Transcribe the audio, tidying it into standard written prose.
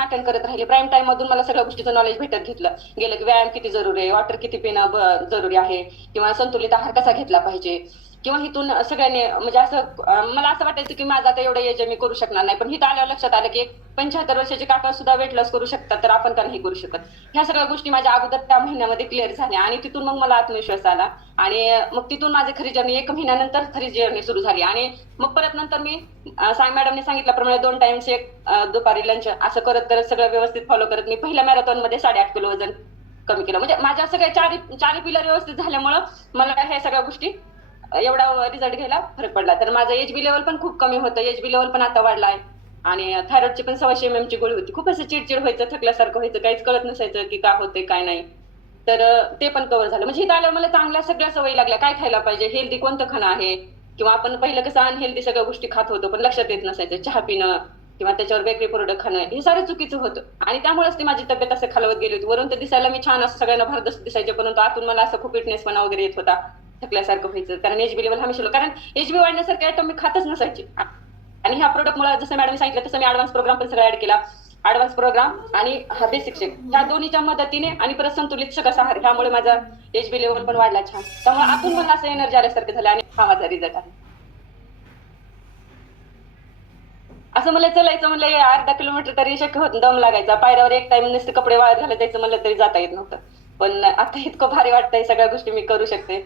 Attend करत राहिले. Prime time मधून मला सगळ्या गोष्टीचं नॉलेज भेटत घेतलं गेलं की व्यायाम किती जरुरी आहे, वॉटर किती पिणं जरुरी आहे, किंवा संतुलित आहार कसा घेतला पाहिजे, किंवा इथून सगळ्यांनी म्हणजे असं मला असं वाटायचं की माझं आता एवढं एज मी करू शकणार नाही, पण इथं आल्यावर लक्षात आलं की एक 75 वर्षाचे काका सुद्धा वेट लॉस करू शकतात, तर आपण का नाही करू शकत. ह्या सगळ्या गोष्टी माझ्या अगोदर त्या महिन्यामध्ये क्लिअर झाल्या आणि तिथून मग मला आत्मविश्वास आला. आणि मग तिथून माझी खरी जर्नी 1 महिन्यानंतर खरी जर्नी सुरू झाली. आणि मग परत नंतर मी मॅडमने सांगितल्याप्रमाणे 2 टाइम्स एक दुपारी लंच असं करत करत सगळं व्यवस्थित फॉलो करत मी पहिल्या मॅरेथॉन मध्ये 8.5 किलो वजन कमी केलं. म्हणजे माझ्या सगळ्या चारही पिलर व्यवस्थित झाल्यामुळं मला ह्या सगळ्या गोष्टी एवढा रिझल्ट घ्यायला फरक पडला. तर माझं एचबी लेवल पण खूप कमी होतं, एचबी लेवल पण आता वाढलाय. आणि थायरॉइडची पण 100 mm ची गोळी होती. खूप असं चिडचिड व्हायचं, थकल्यासारखं व्हायचं, काहीच कळत नसायचं की का होते काय नाही. तर ते पण कव्हर झालं. म्हणजे इथं आल्यावर मला चांगल्या सगळ्या सवयी लागल्या, काय खायला पाहिजे, हेल्दी कोणतं खाणं आहे, किंवा आपण पहिलं कसं अनहेल्दी सगळ्या गोष्टी खात होतो पण लक्षात येत नसायचं, चहा पिणं किंवा त्याच्यावर बेकरी प्रोडक्ट खाणं, हे सारं चुकीचं होतं. आणि त्यामुळेच ती माझी तब्येत असं खालवत गेली होती. वरून तर दिसायला मी छान असं सगळ्यांना भारदस्त दिसायचे, परंतु आतून मला असं खूप फिटनेसपणा वगैरे येत होता, थकल्यासारखं व्हायचं. कारण एचबी लेवल हमेशा कारण एचबी वाढण्यासारखे आयटम मी खातच नसायचे. आणि ह्या प्रोडक्टमुळे जसं मॅडम सांगितलं तसं मी ऍडव्हान्स प्रोग्राम पण सगळं ऍड केला. ऍडव्हान्स प्रोग्राम आणि हा बेसिक शेक, ह्या दोन्हीच्या मदतीने आणि परत संतुलित सकस आहार, ह्यामुळे माझा एचबी लेवल पण वाढला छान. त्यामुळे आतून मला असं एनर्जी आल्यासारखं झालं आणि हा माझा रिझल्ट आहे. असं मला चलायचं म्हणलं अर्धा किलोमीटर तरी शक्य होत, दम लागायचा पायऱ्यावर. एक टाइम नुसते कपडे वाळत घालत जायचं म्हणलं तरी जाता येत नव्हतं. पण आता इतकं भारी वाटतंय, सगळ्या गोष्टी मी करू शकते.